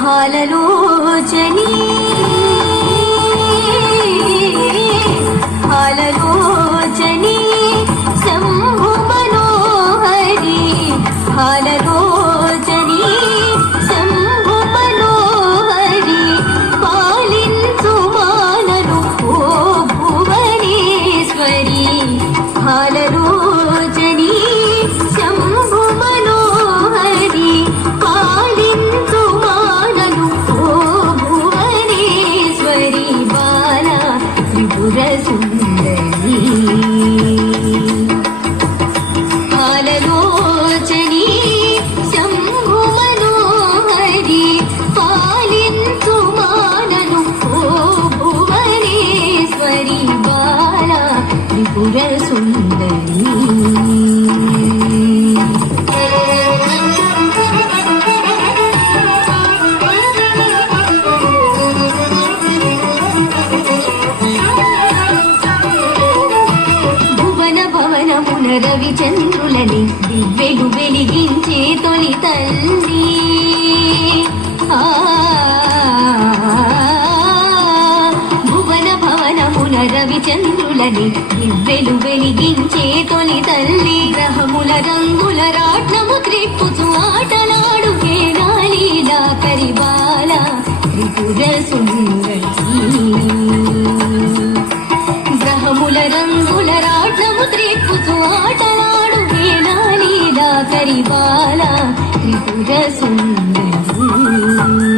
हाललोचनी हाललोचनी शम्भु मनोहरी हाललोचनी शम्भु मनोहरी पालिंचु माननु ओ भुवनेश्वरी हाललोचनी शम्भु मनोहरी पालिंचु त्रिपुरसुन्दरी हाललोचनी शम्भु मनोहरी पालिंचु माननु ओ भुवनेश्वरी बाला त्रिपुरसुन्दरी రవిచంద్రులని దివ్వెలు వెలిగించే తొలి తల్లి భువన భవనమున రవిచంద్రులని దివ్వెలు వెలిగించే తొలి తల్లి గ్రహముల రంగుల రాట్నము త్రిప్పుతూ ఆటలాడు కేనాలీలా కరిబాల త్రిపుర సుందరి గ్రహముల రంగుల రాట్నము త్రిప్పుతూ ఆటలాడు వేళాలీలా కరిబాల త్రిపుర సుందరి